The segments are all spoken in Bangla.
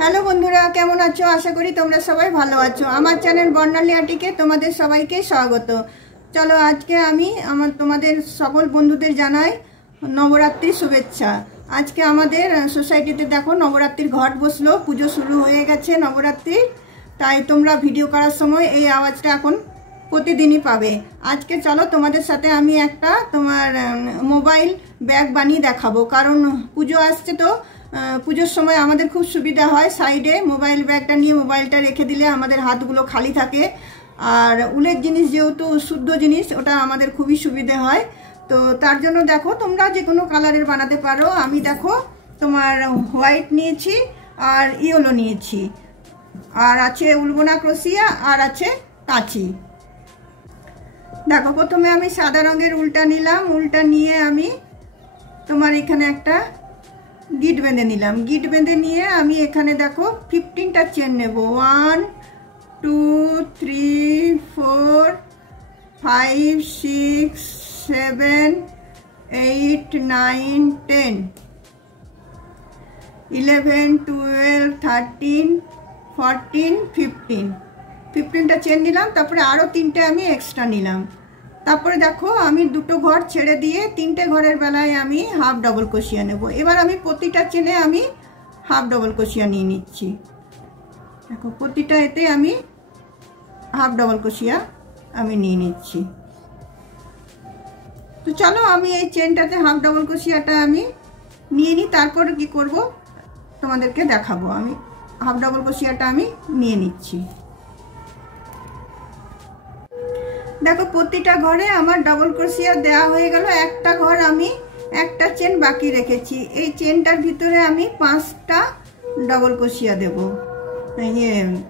হ্যালো বন্ধুরা, কেমন আছো? আশা করি তোমরা সবাই ভালো আছো। আমার চ্যানেল বর্ণালী আর্টিকে তোমাদের সবাইকে স্বাগত। চলো, আজকে আমি তোমাদের সকল বন্ধুদের জানাই নবরাত্রির শুভেচ্ছা। আজকে আমাদের সোসাইটিতে দেখো নবরাত্রির ঘট বসলো, পুজো শুরু হয়ে গেছে নবরাত্রির। তাই তোমরা ভিডিও করার সময় এই আওয়াজটা এখন প্রতিদিনই পাবে। আজকে চলো তোমাদের সাথে আমি একটা তোমার মোবাইল ব্যাগ বানিয়ে দেখাবো, কারণ পুজো আসছে তো। পুজোর সময় আমাদের খুব সুবিধা হয়, সাইডে মোবাইল ব্যাগটা নিয়ে মোবাইলটা রেখে দিলে আমাদের হাতগুলো খালি থাকে। আর উলের জিনিস যেহেতু শুদ্ধ জিনিস, ওটা আমাদের খুবই সুবিধে হয়। তো তার জন্য দেখো তোমরা যে কোনো কালারের বানাতে পারো। আমি দেখো তোমার হোয়াইট নিয়েছি আর ইয়েলো নিয়েছি, আর আছে উলবোনা ক্রোশিয়া, আর আছে কাঁচি। দেখো প্রথমে আমি সাদা রঙের উলটা নিলাম। উলটা নিয়ে আমি তোমার এখানে একটা গিট বেঁধে নিলাম। গিট বেঁধে নিয়ে আমি এখানে দেখো 15টা চেন নেব। 1 2 3 4 5 6 7 8 9 10 11 12 13 14 15টা চেন নিলাম। তারপরে আরও 3টে আমি এক্সট্রা নিলাম। তারপরে দেখো আমি দুটো ঘর ছেড়ে দিয়ে 3টে ঘরের বেলায় আমি হাফ ডবল ক্রোশিয়া নেব। এবার আমি প্রতিটা চেনে আমি হাফ ডবল ক্রোশিয়া নিয়ে নিচ্ছি। দেখো প্রতিটা এতে আমি হাফ ডবল ক্রোশিয়া আমি নিয়ে নিচ্ছি। তো চলো আমি এই চেনটাতে হাফ ডবল ক্রোশিয়াটা আমি নিয়ে নিই, তারপর কি করব তোমাদেরকে দেখাবো। আমি হাফ ডবল ক্রোশিয়াটা আমি নিয়ে নিচ্ছি। দেখো প্রতিটা ঘরে আমার ডবল ক্রোশিয়া দেওয়া হয়ে গেল। একটা ঘর আমি একটা চেন বাকি রেখেছি। এই চেনটার ভিতরে আমি 5টা ডবল ক্রোশিয়া দেব,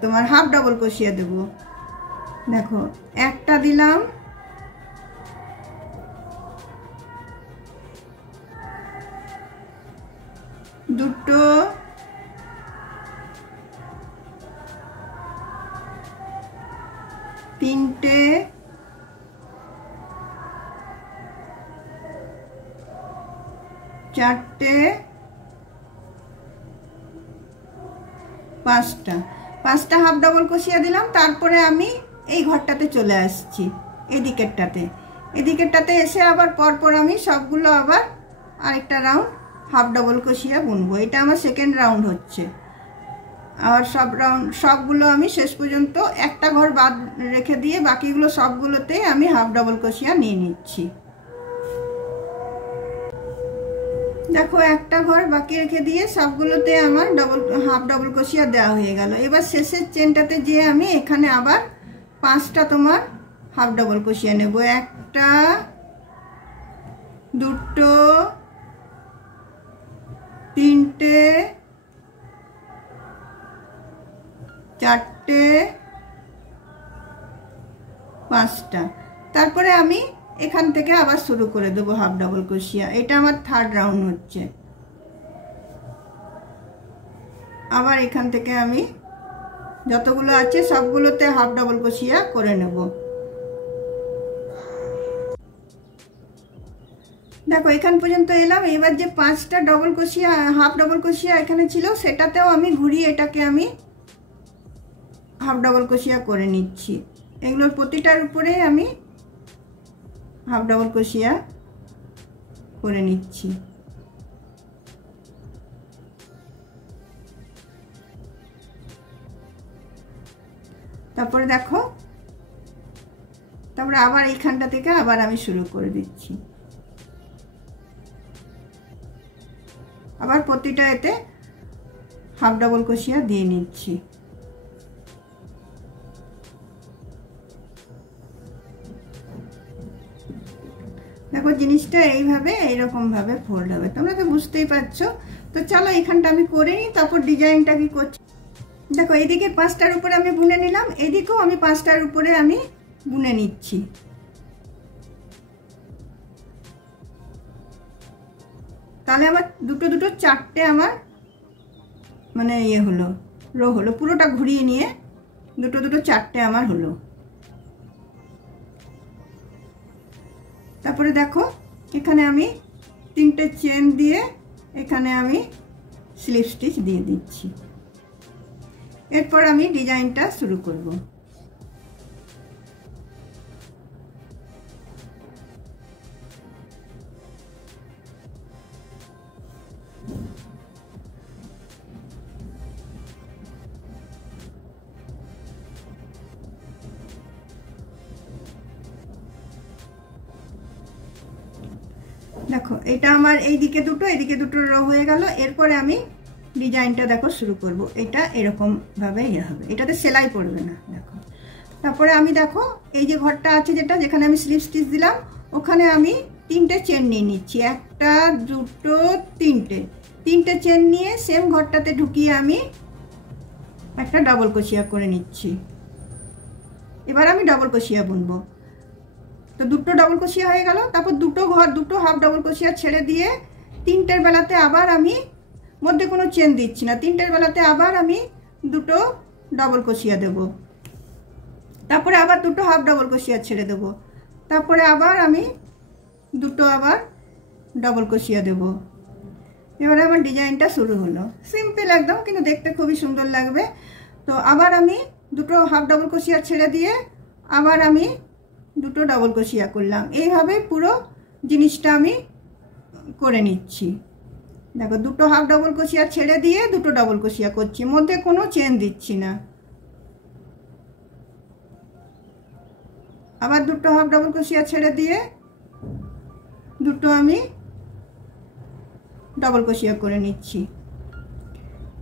তোমার হাফ ডবল ক্রোশিয়া দেব। দেখো একটা দিলাম, দুটো, তিনটে, চারটে, 5টা হাফ ডবল ক্রোশিয়া দিলাম। তারপরে আমি এই ঘরটাতে চলে আসছি, এদিকেরটাতে এসে আবার পরপর আমি সবগুলো আবার আরেকটা রাউন্ড হাফ ডবল ক্রোশিয়া বুনবো। এটা আমার সেকেন্ড রাউন্ড হচ্ছে। আর সবগুলো আমি শেষ পর্যন্ত একটা ঘর বাদ রেখে দিয়ে বাকিগুলো সবগুলোতে আমি হাফ ডবল ক্রোশিয়া নিয়ে নিচ্ছি। দেখো একটা ঘর বাকি রেখে দিয়ে সবগুলোতে আমার হাফ ডবল ক্রোশিয়া দেওয়া হয়ে গেল। এবার শেষের চেনটাতে যে আমি এখানে আবার 5টা তোমার হাফ ডবল ক্রোশিয়া নেব। একটা, দুটো, তিনটে, চারটে, 5টা। তারপরে আমি এখান থেকে আবার শুরু করে দেবো হাফ ডবল ক্রোশিয়া। এটা আমার থার্ড রাউন্ড হচ্ছে। আবার এখান থেকে আমি যতগুলো আছে সবগুলোতে হাফ ডবল ক্রোশিয়া করে নেব। দেখো এখান পর্যন্ত এলাম। এবার যে 5টা ডবল ক্রোশিয়া হাফ ডবল ক্রোশিয়া এখানে ছিল, সেটাতেও আমি ঘুরিয়ে এটাকে আমি হাফ ডবল ক্রোশিয়া করে নিচ্ছি। এগুলোর প্রতিটার উপরে আমি হাফ ডবল ক্রোশিয়া করে নিচ্ছি। তারপরে দেখো তারপরে আবার এইখানটা থেকে আবার আমি শুরু করে দিচ্ছি। আবার প্রতিটা এতে হাফ ডবল ক্রোশিয়া দিয়ে নিচ্ছি। দেখো জিনিসটা এইভাবে এইরকম ভাবে ফোল্ড হবে, তোমরা তো বুঝতেই পারছো। তো চলো এখানটা আমি করে নিই, তারপর ডিজাইনটা কি করছি। দেখো এদিকে 5টার উপরে আমি বুনে নিলাম, এদিকেও আমি 5টার উপরে আমি বুনে নিচ্ছি। তাহলে আমার দুটো 4টে আমার মানে ইয়ে হলো, রো হলো। পুরোটা ঘুরিয়ে নিয়ে দুটো 4টে আমার হলো। তারপরে দেখো এখানে আমি 3টে চেন দিয়ে এখানে আমি স্লিপ স্টিচ দিয়ে দিচ্ছি। এরপর আমি ডিজাইনটা শুরু করব। দেখো এটা আমার এইদিকে দুটো এদিকে দুটো রো হয়ে গেল। এরপরে আমি ডিজাইনটা দেখো শুরু করব। এটা এরকম ভাবে হবে, এটাতে সেলাই পড়বে না। দেখো তারপরে আমি দেখো এই যে ঘরটা আছে যেখানে আমি স্লিপ স্টিচ দিলাম, ওখানে আমি 3টে চেন নিয়ে নিচ্ছি। 1টা 2টো 3টে চেন নিয়ে সেম ঘরটাতে ঢুকিয়ে আমি একটা ডাবল ক্রোশিয়া করে নিচ্ছি। এবার আমি ডাবল ক্রোশিয়া বুনবো। তো 2টো ডাবল ক্রোশিয়া হয়ে গেল। তারপর দুটো হাফ ডাবল ক্রোশিয়া ছেড়ে দিয়ে 3টের বেলাতে আবার আমি মধ্যে কোনো চেন দিচ্ছি না, 3টের বেলাতে আবার আমি 2টো ডাবল ক্রোশিয়া দেব। তারপরে আবার 2টো হাফ ডাবল ক্রোশিয়া ছেড়ে দেব। তারপরে আবার আমি 2টো আবার ডাবল ক্রোশিয়া দেব। এবারে আমার ডিজাইনটা শুরু হলো। সিম্পল একদম, কিন্তু দেখতে খুবই সুন্দর লাগবে। তো আবার আমি 2টো হাফ ডাবল ক্রোশিয়া ছেড়ে দিয়ে আবার আমি 2টো ডাবল ক্রোশিয়া করলাম। এইভাবে পুরো জিনিসটা আমি করে নিচ্ছি। দেখো 2টো হাফ ডাবল ক্রোশিয়া ছেড়ে দিয়ে 2টো ডাবল ক্রোশিয়া করছি, মধ্যে কোনো চেন দিচ্ছি না। আবার 2টো হাফ ডাবল ক্রোশিয়া ছেড়ে দিয়ে 2টো আমি ডাবল ক্রোশিয়া করে নিচ্ছি।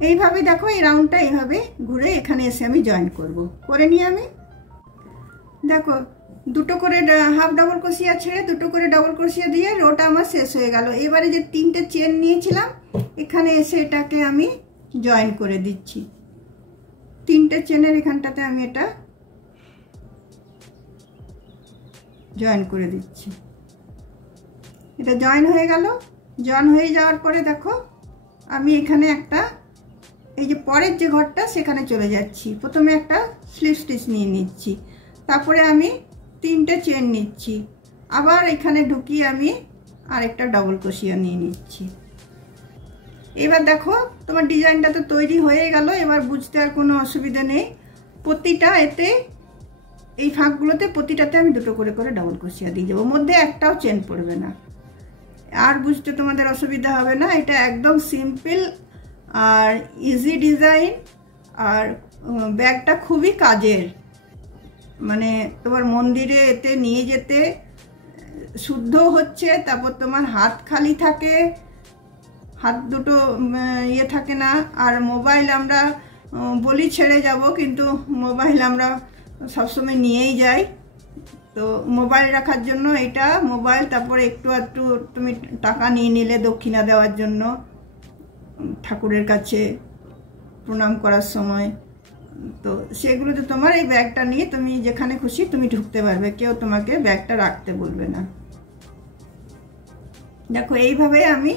এইভাবে দেখো এই রাউন্ডটা এইভাবে ঘুরে এখানে এসে আমি জয়েন করে নিয়ে আমি দেখো 2টো করে হাফ ডাবল ক্রোশিয়া ছেড়ে 2টো করে ডাবল ক্রোশিয়া দিয়ে রোটা আমার শেষ হয়ে গেল। এবারে যে 3টে চেন নিয়েছিলাম এখানে এসে এটাকে আমি জয়েন করে দিচ্ছি। 3টে চেনের এখানটাতে আমি এটা জয়েন করে দিচ্ছি। এটা জয়েন হয়ে গেল। জয়েন হয়ে যাওয়ার পরে দেখো আমি এখানে একটা এই যে পরের যে ঘরটা সেখানে চলে যাচ্ছি। প্রথমে একটা স্লিপ স্টিচ নিয়ে নিচ্ছি, তারপরে আমি 3টে চেন নিচ্ছি, আবার এখানে ঢুকিয়ে আমি আরেকটা ডাবল ক্রোশিয়া নিয়ে নিচ্ছি। এবার দেখো তোমার ডিজাইনটা তো তৈরি হয়ে গেল। এবার বুঝতে আর কোনো অসুবিধা নেই। প্রতিটা এতে এই ফাঁকগুলোতে প্রতিটাতে আমি 2টো করে ডাবল ক্রোশিয়া দিয়ে যাবো, মধ্যে একটাও চেন পড়বে না। আর বুঝতে তোমাদের অসুবিধা হবে না। এটা একদম সিম্পল আর ইজি ডিজাইন। আর ব্যাগটা খুবই কাজের, মানে তোমার মন্দিরে এতে নিয়ে যেতে শুদ্ধ হচ্ছে। তারপর তোমার হাত খালি থাকে, হাত দুটো ইয়ে থাকে না। আর মোবাইল আমরা বলি ছেড়ে যাব, কিন্তু মোবাইল আমরা সবসময় নিয়েই যাই। তো মোবাইল রাখার জন্য এটা মোবাইল, তারপরে একটু তুমি টাকা নিয়ে নিলে দক্ষিণা দেওয়ার জন্য ঠাকুরের কাছে প্রণাম করার সময়, তো সেগুলোতে তোমার এই ব্যাগটা নিয়ে তুমি যেখানে খুশি তুমি ঢুকতে পারবে, কেউ তোমাকে ব্যাগটা রাখতে বলবে না। দেখো এইভাবে আমি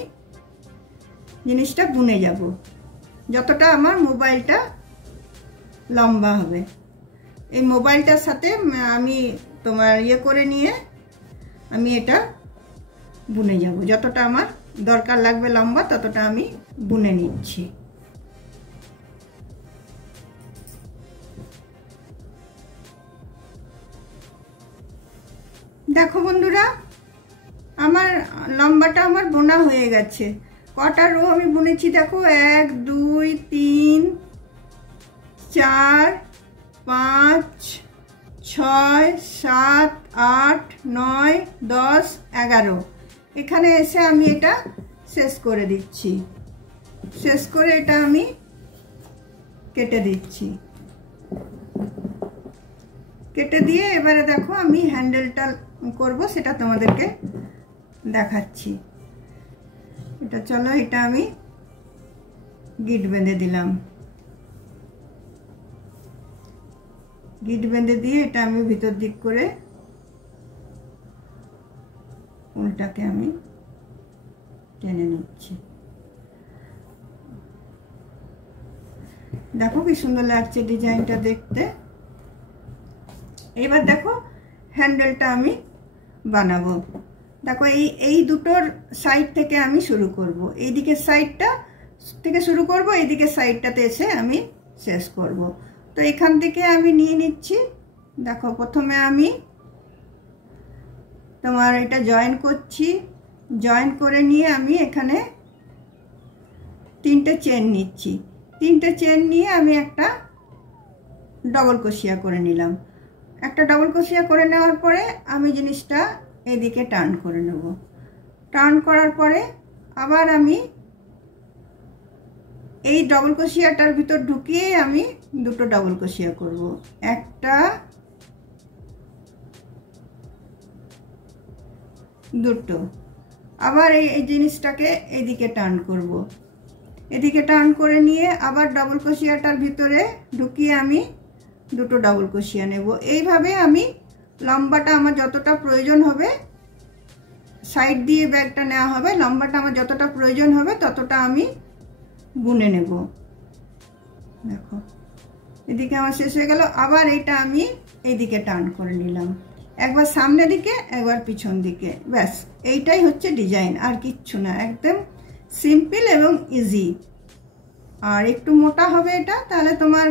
জিনিসটা বুনে যাব যতটা আমার মোবাইলটা লম্বা হবে। এই মোবাইলটার সাথে আমি তোমার ইয়ে করে নিয়ে আমি এটা বুনে যাব, যতটা আমার দরকার লাগবে লম্বা ততটা আমি বুনে নিচ্ছি। দেখো বন্ধুরা, আমার লম্বাটা আমার বোনা হয়ে গেছে। কটা রো আমি বুনেছি দেখো, 1 2 3 4 5 6 7 8 9 10 11। এখানে এসে আমি এটা শেষ করে দিচ্ছি। শেষ করে এটা আমি কেটে দিচ্ছি। কেটে দিয়ে এবারে দেখো আমি হ্যান্ডেলটা করব, সেটা তোমাদেরকে দেখাচ্ছি। এটা চলো, এটা আমি গিট বেঁধে দিলাম। গিট বেঁধে দিয়ে এটা আমি ভিতর দিক করে উল্টাকে আমি টেনে নিচ্ছি। দেখো কি সুন্দর লাগছে ডিজাইনটা দেখতে। এবার দেখো হ্যান্ডেলটা আমি বানাবো। দেখো এই দুটোর সাইড থেকে আমি শুরু করব। এই দিকের সাইডটা থেকে শুরু করব, এই দিকের সাইডটাতে এসে আমি শেষ করব। তো এখান থেকে আমি নিয়ে নিচ্ছি। দেখো প্রথমে আমি তোমার এটা জয়েন করছি, জয়েন করে নিয়ে আমি এখানে 3টে চেন নিচ্ছি। 3টে চেন নিয়ে আমি একটা ডবল ক্রোশিয়া করে নিলাম। একটা ডবল ক্রোশিয়া করে নেওয়ার পরে আমি জিনিসটা এদিকে টার্ন করে নেব। টার্ন করার পরে আবার আমি এই ডবল ক্রোশিয়াটার ভিতর ঢুকিয়ে আমি দুটো ডবল ক্রোশিয়া করব। একটা, দুটো। আবার এই জিনিসটাকে এদিকে টার্ন করব। এদিকে টার্ন করে নিয়ে আবার ডবল ক্রোশিয়াটার ভিতরে ঢুকিয়ে আমি দুটো ডবল ক্রোশিয়া নেব। এইভাবে আমি লম্বাটা আমার যতটা প্রয়োজন হবে, সাইড দিয়ে ব্যাগটা নেওয়া হবে, লম্বাটা আমার যতটা প্রয়োজন হবে ততটা আমি বুনে নেব। দেখো এদিকে আমার শেষ হয়ে গেল। আবার এটা আমি এইদিকে টার্ন করে নিলাম, একবার সামনের দিকে একবার পিছন দিকে। ব্যাস এইটাই হচ্ছে ডিজাইন, আর কিচ্ছু না, একদম সিম্পল এবং ইজি। আর একটু মোটা হবে এটা, তাহলে তোমার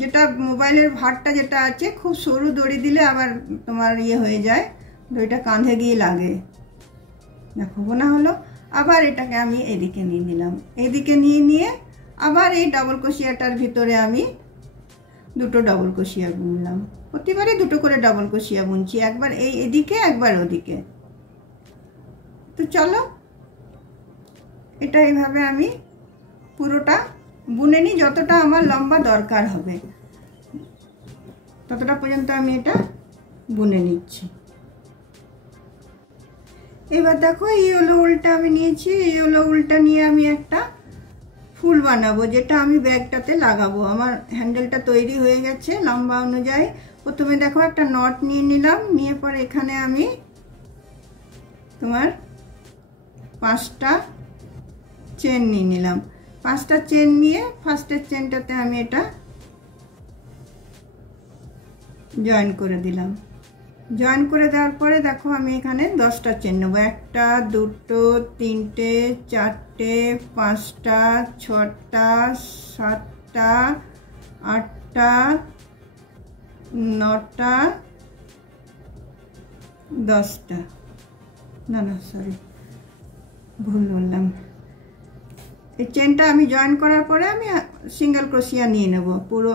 যেটা মোবাইলের ভারটা যেটা আছে খুব সরু দড়ি দিলে আবার তোমার ইয়ে হয়ে যায়, দড়িটা কাঁধে গিয়ে লাগে। দেখো বোনা হলো। আবার এটাকে আমি এদিকে নিয়ে নিলাম, এদিকে নিয়ে আবার এই ডবল ক্রোশিয়াটার ভিতরে আমি দুটো ডবল ক্রোশিয়া বুনলাম। প্রতিবারে দুটো করে ডবল ক্রোশিয়া বুনছি, একবার এই এদিকে একবার ওদিকে। তো চলো এটা এইভাবে আমি পুরোটা বুনে নিই, যতটা আমার লম্বা দরকার হবে ততটা পর্যন্ত আমি এটা বুনে নিচ্ছি। এবার দেখো এই হলো উল্টা আমি নিয়েছি। এই হলো উল্টা নিয়ে আমি একটা ফুল বানাবো, যেটা আমি ব্যাগটাতে লাগাবো। আমার হ্যান্ডেলটা তৈরি হয়ে গেছে লম্বা অনুযায়ী। প্রথমে দেখো একটা নট নিয়ে নিলাম, নিয়ে পরে এখানে আমি তোমার 5টা চেন নিয়ে নিলাম। 5টা চেন নিয়ে ফার্স্টের চেনটাতে আমি এটা জয়েন করে দিলাম। জয়েন করে দেওয়ার পরে দেখো আমি এখানে 10টা চেন নেবো। 1টা, 2টো, 3টে, 4টে, 5টা, 6টা, 7টা, 8টা, 9টা, 10টা। না সরি, ভুল বললাম। এই চেনটা আমি জয়েন করার পরে আমি সিঙ্গেল ক্রোশিয়া নিয়ে নেব। পুরো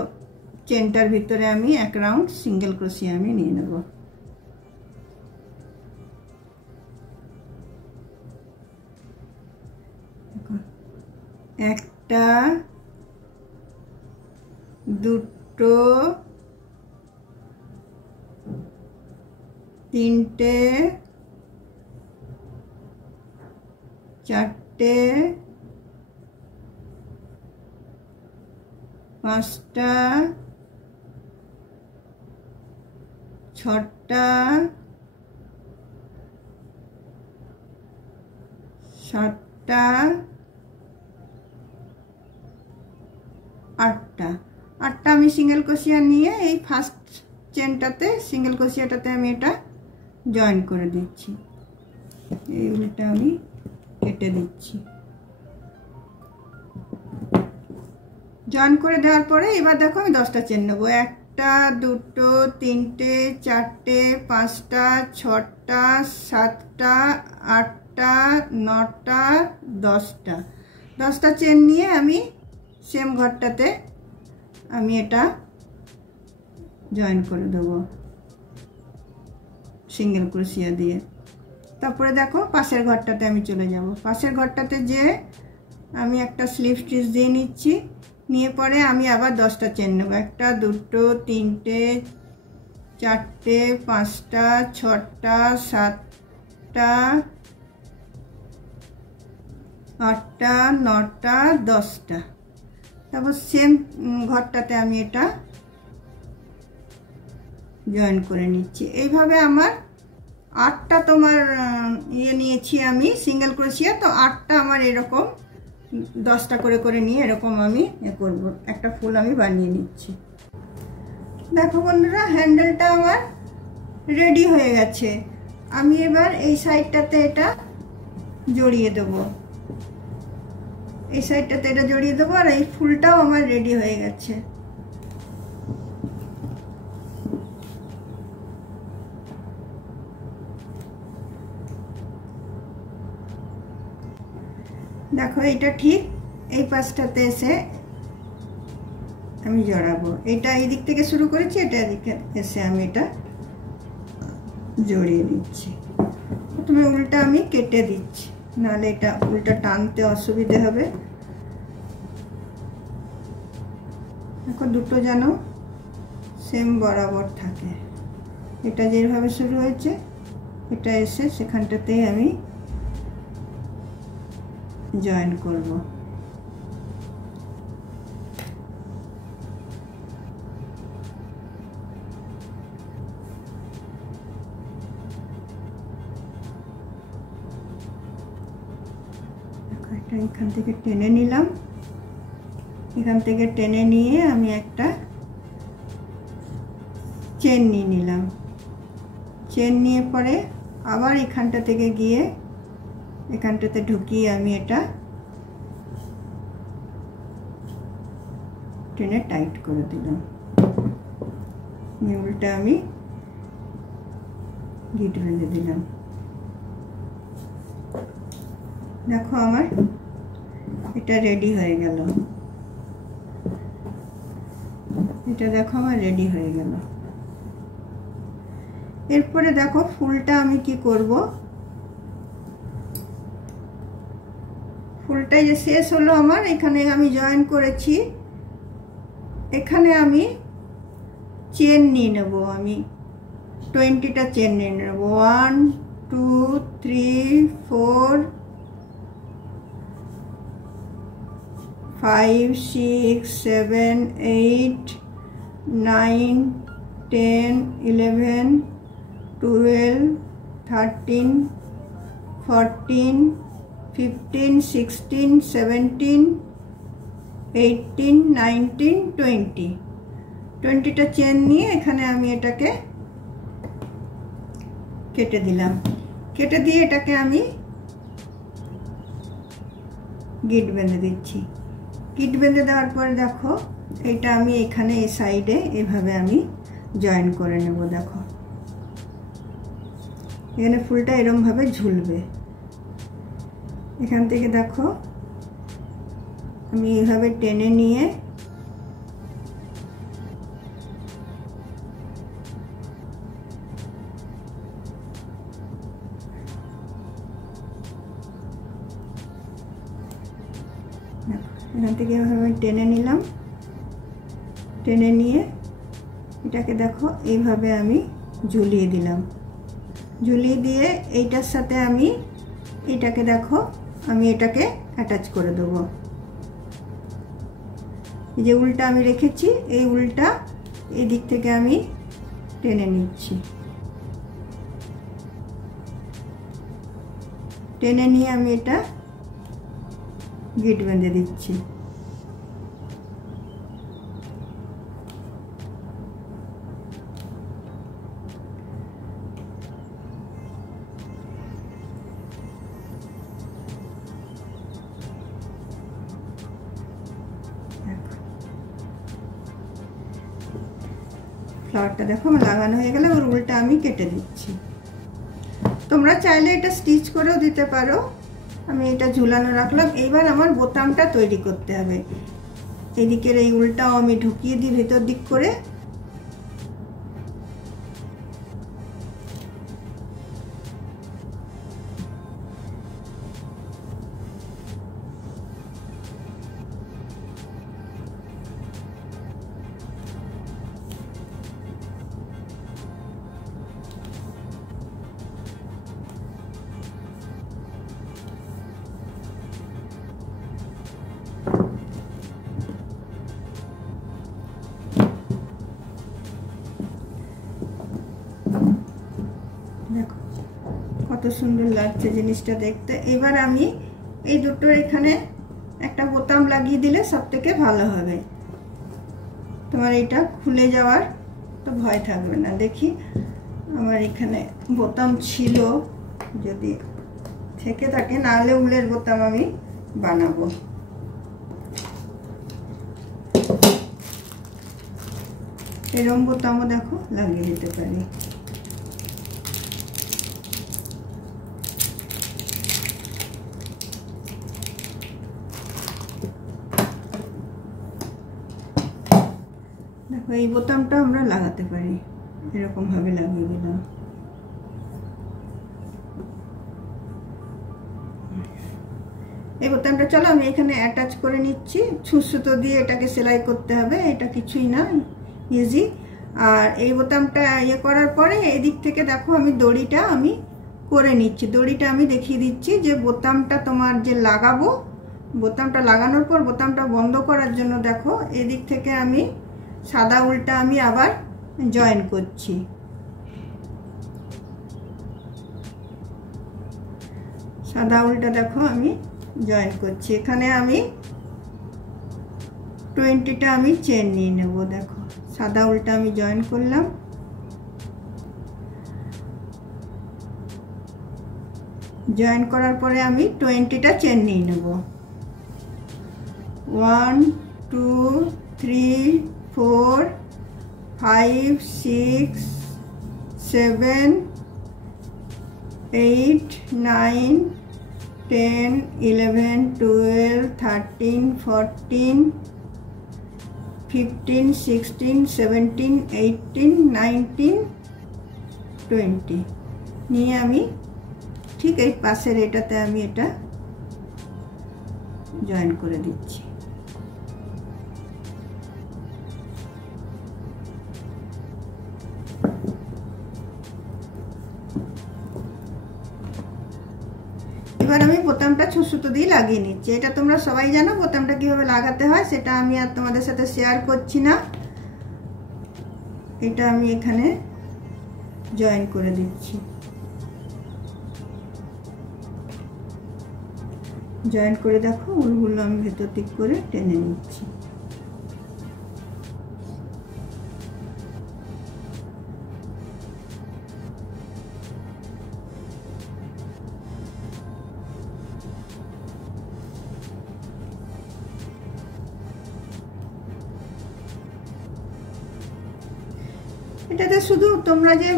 চেনটার ভিতরে আমি এক রাউন্ড সিঙ্গেল ক্রোশিয়া আমি নিয়ে নেব। একটা, দুটো, 3টে, 4টে, 5টা, 6টা, 7টা, 8টা। 8টা আমি সিঙ্গেল ক্রোশিয়া নিয়ে এই ফার্স্ট চেনটাতে সিঙ্গেল ক্রোশিয়াটাতে আমি এটা জয়েন করে দিচ্ছি। এইগুলোটা আমি কেটে দিচ্ছি। জয়েন করে দেওয়ার পরে এবার দেখো আমি 10টা চেন নেবো। 1টা, 2টো, 3টে, 4টে, 5টা, 6টা, 7টা, 8টা, 9টা, 10টা। 10টা চেন নিয়ে আমি সেম ঘরটাতে আমি এটা জয়েন করে দেবো সিঙ্গেল ক্রোশিয়া দিয়ে। তারপরে দেখো পাশের ঘরটাতে আমি চলে যাব। পাশের ঘরটাতে যে আমি একটা স্লিপ স্টিচ দিয়ে নিচ্ছি, নিয়ে পরে আমি আবার 10টা চেন নেব। 1টা, 2টো, 3টে, 4টে, 5টা, 6টা, 7টা, 8টা, 9টা, 10টা। তারপর সেম ঘরটাতে আমি এটা জয়েন করে নিচ্ছি। এইভাবে আমার 8টা তোমার ইয়ে নিয়েছি আমি সিঙ্গেল ক্রোশিয়া। তো 8টা আমার এরকম 10টা করে করে নিয়ে এরকম আমি করব, একটা ফুল আমি বানিয়ে নিচ্ছি। দেখো বন্ধুরা হ্যান্ডেলটা আমার রেডি হয়ে গেছে। আমি এবার এই সাইডটাতে এটা জড়িয়ে দেব। এই সাইডটাতে এটা জড়িয়ে দেবো। আর এই ফুলটাও আমার রেডি হয়ে গেছে। দেখো এটা ঠিক এই পাশটাতে এসে আমি জড়াবো। এটা এই দিক থেকে শুরু করেছি, এটা এদিকে এসে আমি এটা জড়িয়ে দিচ্ছি। প্রথমে উল্টা আমি কেটে দিচ্ছি, নাহলে এটা উল্টা টানতে অসুবিধে হবে। দেখো দুটো যেন সেম বরাবর থাকে। এটা যেভাবে শুরু হয়েছে এটা এসে সেখানটাতেই আমি জয়েন করব। এটা এখান থেকে টেনে নিলাম, এখান থেকে টেনে নিয়ে আমি একটা চেন নিয়ে নিলাম। চেন নিয়ে পরে আবার এখানটা থেকে গিয়ে এখানটাতে ঢুকিয়ে আমি এটা টেনে টাইট করে দিলাম। উল্টা আমি গিট বেঁধে দিলাম। দেখো আমার এটা রেডি হয়ে গেল। এটা দেখো আমার রেডি হয়ে গেল। এরপরে দেখো ফুলটা আমি কি করব, ফুলটা যে শেষ হলো আমার, এখানে আমি জয়েন করেছি, এখানে আমি চেন নিয়ে নেব। আমি 20টা চেন নিয়ে নেব। 1 2 3 4 5 6 7 8 9 10 11 12 13 14 15 16 17 18 19 20 20টা চেন নিয়ে এখানে আমি এটাকে কেটে দিলাম। কেটে দিয়ে এটাকে আমি গিট বেঁধে দিচ্ছি। গিট বেঁধে দেওয়ার পরে দেখো এটা আমি এখানে এই সাইডে এভাবে আমি জয়েন করে নেব। দেখো এখানে ফুলটা এরকম ভাবে ঝুলবে। এখান থেকে দেখো আমি এইভাবে টেনে নিয়ে এখান থেকে এভাবে টেনে নিলাম। টেনে নিয়ে এটাকে দেখো এইভাবে আমি ঝুলিয়ে দিলাম। ঝুলিয়ে দিয়ে এইটার সাথে আমি এটাকে দেখো আমি এটাকে অ্যাটাচ করে দেবো। এই যে উল্টা আমি রেখেছি, এই উল্টা এই দিক থেকে আমি টেনে নিচ্ছি। টেনে নিয়ে আমি এটা গিট বেঁধে দিচ্ছি। ফ্লাওয়ারটা দেখো আমার লাগানো হয়ে গেলে ওর উল্টা আমি কেটে দিচ্ছি। তোমরা চাইলে এটা স্টিচ করেও দিতে পারো। আমি এটা ঝুলানো রাখলাম। এইবার আমার বোতামটা তৈরি করতে হবে। এদিকের এই উল্টাও আমি ঢুকিয়ে দিই ভেতর দিক করে। দেখো কত সুন্দর লাগছে জিনিসটা দেখতে। এবার আমি এই দুটোর এখানে একটা বোতাম লাগিয়ে দিলে সব থেকে ভালো হবে। তোমার এটা খুলে যাওয়ার তো ভয় থাকবে না। দেখি আমার এখানে বোতাম ছিল, যদি থেকে থাকে, নাহলে উলের বোতাম আমি বানাবো। এরকম বোতামও দেখো লাগিয়ে দিতে পারি। দেখো এই বোতামটা আমরা লাগাতে পারি, এরকম ভাবে লাগিয়ে দিলাম। এই বোতামটা চলো আমি এখানে অ্যাটাচ করে নিচ্ছি। সুতো দিয়ে এটাকে সেলাই করতে হবে, এটা কিছুই না, ইজি। আর এই বোতামটা ইয়ে করার পরে এই দিক থেকে দেখো আমি দড়িটা আমি করে নিচ্ছি। দড়িটা আমি দেখিয়ে দিচ্ছি যে বোতামটা তোমার যে লাগাবো, বোতামটা লাগানোর পর বোতামটা বন্ধ করার জন্য দেখো এদিক থেকে আমি সাদা উল্টা আমি আবার জয়েন করছি। সাদা উল্টা দেখো আমি জয়েন করছি। এখানে আমি 20টা আমি চেন নিয়ে নেব। দেখো সাদা উল্টা আমি জয়েন করলাম, জয়েন করার পরে আমি 20টা চেন নিয়ে নেব। 1 2 3 4 5 6 7 8 9 10 11 12 13 14 15 16 17 18 19 20 নিয়ে আমি ঠিক এই পাশের এটাতে আমি এটা জয়েন করে দিচ্ছি। এবার আমি বোতামটা সুতো দিয়ে লাগিয়ে নিচ্ছি। এটা তোমরা সবাই জানো বোতামটা কিভাবে লাগাতে হয়, সেটা আমি আর তোমাদের সাথে শেয়ার করছি না। এটা আমি এখানে জয়েন করে দিচ্ছি। জয়েন করে দেখো উলগুলো আমি ভেতর দিক করে টেনে নিচ্ছি। এটাতে শুধু তোমরা যে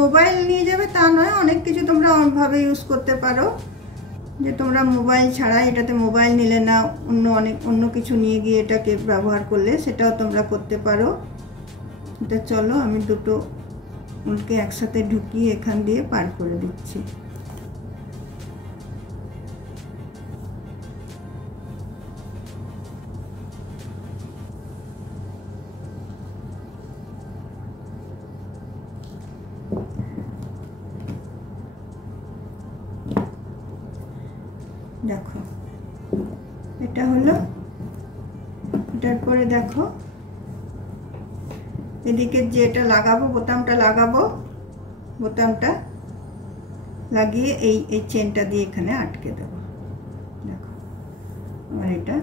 মোবাইল নিয়ে যাবে তা নয়, অনেক কিছু তোমরা অন্যভাবে ইউজ করতে পারো। যে তোমরা মোবাইল ছাড়া এটাতে মোবাইল নিলে না, অন্য কিছু নিয়ে গিয়ে এটাকে ব্যবহার করলে সেটাও তোমরা করতে পারো। এটা চলো আমি দুটো উলকে একসাথে ঢুকিয়ে এখান দিয়ে পার করে দিচ্ছি। দেখো এটা হলো। এটার পরে দেখো এদিকে যে এটা লাগাবো, বোতামটা লাগাবো, বোতামটা লাগিয়ে এই চেনটা দিয়ে এখানে আটকে দেব। দেখো আমার এটা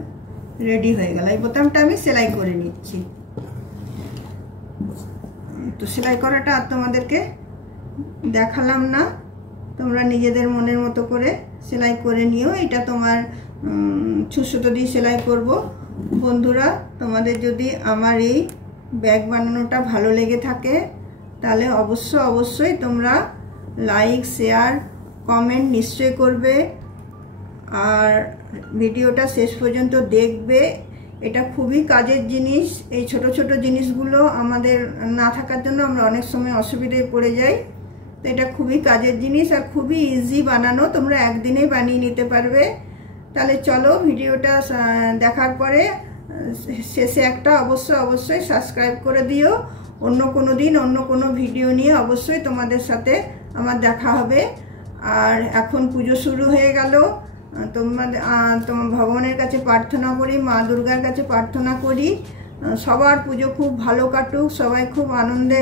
রেডি হয়ে গেল। এই বোতামটা আমি সেলাই করে নিচ্ছি। তো সেলাই করাটা আর তোমাদেরকে দেখালাম না, তোমরা নিজেদের মনের মতো করে সেলাই করে নিও। এটা তোমার সুতো দিয়ে সেলাই করব। বন্ধুরা তোমাদের যদি আমার এই ব্যাগ বানানোটা ভালো লেগে থাকে তাহলে অবশ্যই তোমরা লাইক শেয়ার কমেন্ট নিশ্চয়ই করবে, আর ভিডিওটা শেষ পর্যন্ত দেখবে। এটা খুবই কাজের জিনিস। এই ছোট ছোট জিনিসগুলো আমাদের না থাকার জন্য আমরা অনেক সময় অসুবিধায় পড়ে যাই। তো এটা খুবই কাজের জিনিস আর খুবই ইজি বানানো, তোমরা একদিনেই বানিয়ে নিতে পারবে। তাহলে চলো ভিডিওটা দেখার পরে শেষে একটা অবশ্যই সাবস্ক্রাইব করে দিও। অন্য কোনো দিন অন্য কোনো ভিডিও নিয়ে অবশ্যই তোমাদের সাথে আমার দেখা হবে। আর এখন পুজো শুরু হয়ে গেল। তোমার ভগবানের কাছে প্রার্থনা করি, মা দুর্গার কাছে প্রার্থনা করি সবার পুজো খুব ভালো কাটুক, সবাই খুব আনন্দে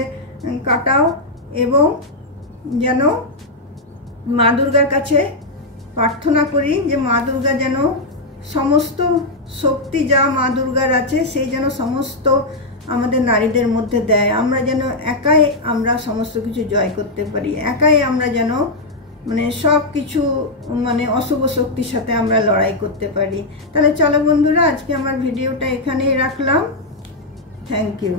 কাটাও, এবং যেন মা দুর্গার কাছে প্রার্থনা করি যে মা দুর্গা যেন সমস্ত শক্তি যা মা দুর্গার আছে সেই যেন সমস্ত আমাদের নারীদের মধ্যে দেয়। আমরা যেন একাই আমরা সমস্ত কিছু জয় করতে পারি, একাই আমরা যেন মানে সব কিছু মানে অশুভ শক্তির সাথে আমরা লড়াই করতে পারি। তাহলে চলো বন্ধুরা, আজকে আমার ভিডিওটা এখানেই রাখলাম। Thank you.